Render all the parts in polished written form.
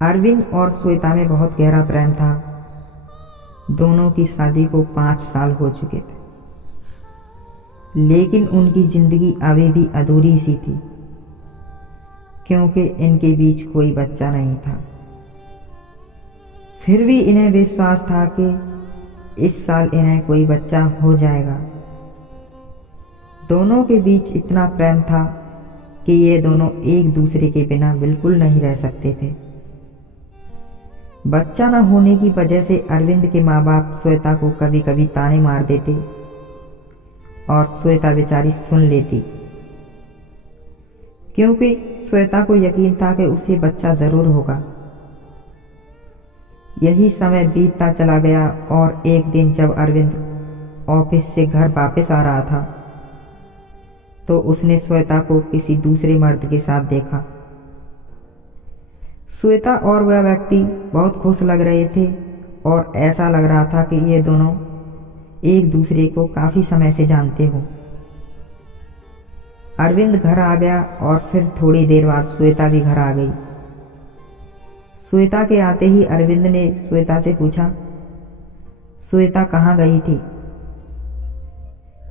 अरविंद और श्वेता में बहुत गहरा प्रेम था। दोनों की शादी को 5 साल हो चुके थे, लेकिन उनकी जिंदगी अभी भी अधूरी सी थी, क्योंकि इनके बीच कोई बच्चा नहीं था। फिर भी इन्हें विश्वास था कि इस साल इन्हें कोई बच्चा हो जाएगा। दोनों के बीच इतना प्रेम था कि ये दोनों एक दूसरे के बिना बिल्कुल नहीं रह सकते थे। बच्चा न होने की वजह से अरविंद के माँ बाप श्वेता को कभी कभी ताने मार देते और श्वेता बेचारी सुन लेती, क्योंकि श्वेता को यकीन था कि उसे बच्चा जरूर होगा। यही समय बीतता चला गया और एक दिन जब अरविंद ऑफिस से घर वापस आ रहा था तो उसने श्वेता को किसी दूसरे मर्द के साथ देखा। श्वेता और वह व्यक्ति बहुत खुश लग रहे थे और ऐसा लग रहा था कि ये दोनों एक दूसरे को काफी समय से जानते हो। अरविंद घर आ गया और फिर थोड़ी देर बाद श्वेता भी घर आ गई। श्वेता के आते ही अरविंद ने श्वेता से पूछा, श्वेता कहाँ गई थी?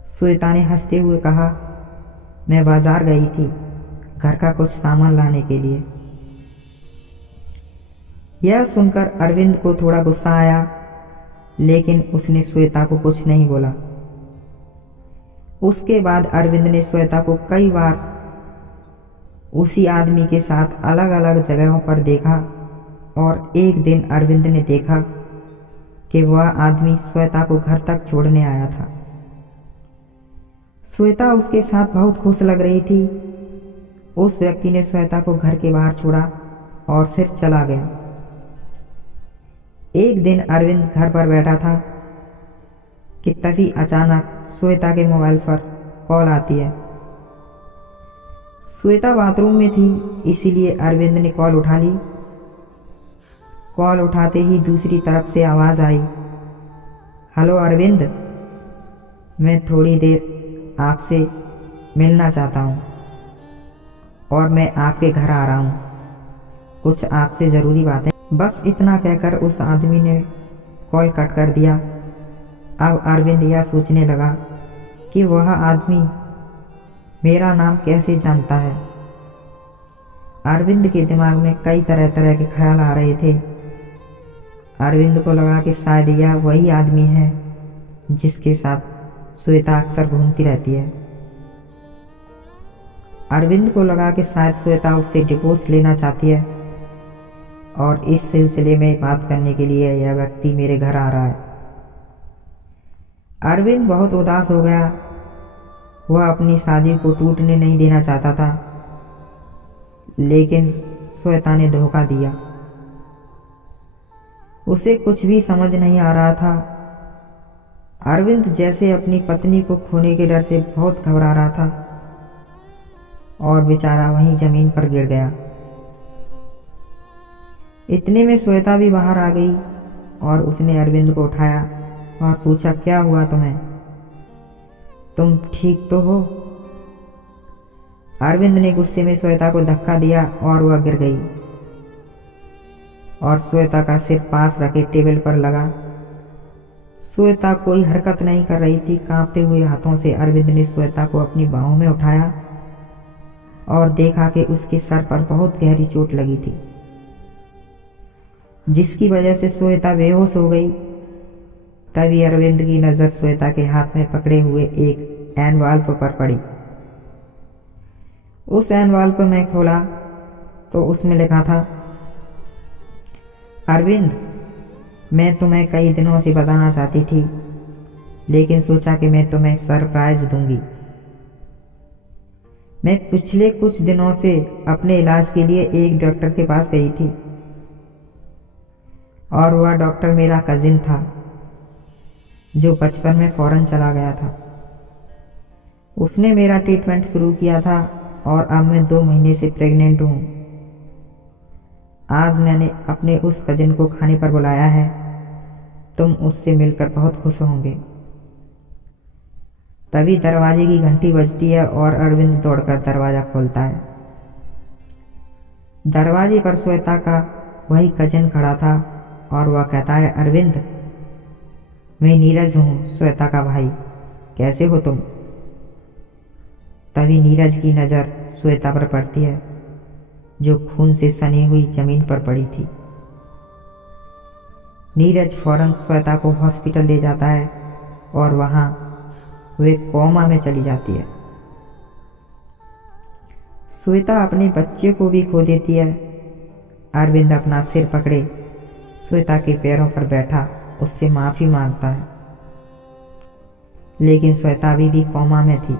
श्वेता ने हंसते हुए कहा, मैं बाजार गई थी घर का कुछ सामान लाने के लिए। यह सुनकर अरविंद को थोड़ा गुस्सा आया, लेकिन उसने श्वेता को कुछ नहीं बोला। उसके बाद अरविंद ने श्वेता को कई बार उसी आदमी के साथ अलग अलग जगहों पर देखा और एक दिन अरविंद ने देखा कि वह आदमी श्वेता को घर तक छोड़ने आया था। श्वेता उसके साथ बहुत खुश लग रही थी। उस व्यक्ति ने श्वेता को घर के बाहर छोड़ा और फिर चला गया। एक दिन अरविंद घर पर बैठा था कि तभी अचानक श्वेता के मोबाइल पर कॉल आती है। श्वेता बाथरूम में थी, इसीलिए अरविंद ने कॉल उठा ली। कॉल उठाते ही दूसरी तरफ से आवाज़ आई, हेलो अरविंद, मैं थोड़ी देर आपसे मिलना चाहता हूँ और मैं आपके घर आ रहा हूँ, कुछ आपसे ज़रूरी बातें। बस इतना कहकर उस आदमी ने कॉल कट कर दिया। अब अरविंद यह सोचने लगा कि वह आदमी मेरा नाम कैसे जानता है। अरविंद के दिमाग में कई तरह तरह के ख्याल आ रहे थे। अरविंद को लगा कि शायद यह वही आदमी है जिसके साथ श्वेता अक्सर घूमती रहती है। अरविंद को लगा कि शायद श्वेता उससे डिवोर्स लेना चाहती है और इस सिलसिले में बात करने के लिए यह व्यक्ति मेरे घर आ रहा है। अरविंद बहुत उदास हो गया। वह अपनी शादी को टूटने नहीं देना चाहता था, लेकिन श्वेता ने धोखा दिया। उसे कुछ भी समझ नहीं आ रहा था। अरविंद जैसे अपनी पत्नी को खोने के डर से बहुत घबरा रहा था और बेचारा वहीं जमीन पर गिर गया। इतने में श्वेता भी बाहर आ गई और उसने अरविंद को उठाया और पूछा, क्या हुआ तुम्हें? तुम ठीक तो हो? अरविंद ने गुस्से में श्वेता को धक्का दिया और वह गिर गई और श्वेता का सिर पास रखे टेबल पर लगा। श्वेता कोई हरकत नहीं कर रही थी। कांपते हुए हाथों से अरविंद ने श्वेता को अपनी बाहों में उठाया और देखा कि उसके सर पर बहुत गहरी चोट लगी थी, जिसकी वजह से श्वेता बेहोश हो गई। तभी अरविंद की नज़र श्वेता के हाथ में पकड़े हुए एक एनवलप पर पड़ी। उस एनवलप में खोला तो उसमें लिखा था, अरविंद, मैं तुम्हें कई दिनों से बताना चाहती थी, लेकिन सोचा कि मैं तुम्हें सरप्राइज दूंगी। मैं पिछले कुछ दिनों से अपने इलाज के लिए एक डॉक्टर के पास गई थी और वह डॉक्टर मेरा कजिन था जो बचपन में फॉरेन चला गया था। उसने मेरा ट्रीटमेंट शुरू किया था और अब मैं 2 महीने से प्रेग्नेंट हूँ। आज मैंने अपने उस कजिन को खाने पर बुलाया है। तुम उससे मिलकर बहुत खुश होंगे। तभी दरवाजे की घंटी बजती है और अरविंद दौड़कर दरवाज़ा खोलता है। दरवाजे पर श्वेता का वही कजन खड़ा था और वह कहता है, अरविंद, मैं नीरज हूँ, श्वेता का भाई, कैसे हो तुम? तभी नीरज की नज़र श्वेता पर पड़ती है, जो खून से सनी हुई जमीन पर पड़ी थी। नीरज फौरन श्वेता को हॉस्पिटल ले जाता है और वहाँ वे कोमा में चली जाती है। श्वेता अपने बच्चे को भी खो देती है। अरविंद अपना सिर पकड़े श्वेता के पैरों पर बैठा उससे माफ़ी मांगता है, लेकिन श्वेता अभी भी कोमा में थी।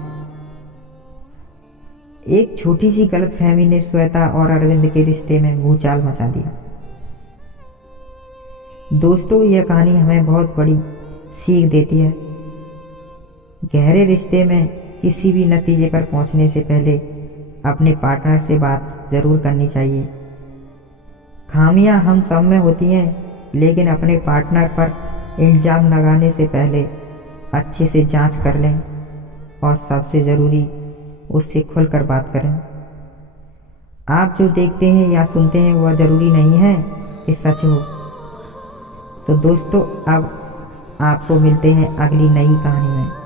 एक छोटी सी गलतफहमी ने श्वेता और अरविंद के रिश्ते में भूचाल मचा दिया। दोस्तों, यह कहानी हमें बहुत बड़ी सीख देती है। गहरे रिश्ते में किसी भी नतीजे पर पहुंचने से पहले अपने पार्टनर से बात जरूर करनी चाहिए। खामियां हम सब में होती हैं, लेकिन अपने पार्टनर पर इल्ज़ाम लगाने से पहले अच्छे से जांच कर लें और सबसे ज़रूरी उससे खुलकर बात करें। आप जो देखते हैं या सुनते हैं वह ज़रूरी नहीं है कि सच हो। तो दोस्तों, अब आपको मिलते हैं अगली नई कहानी में।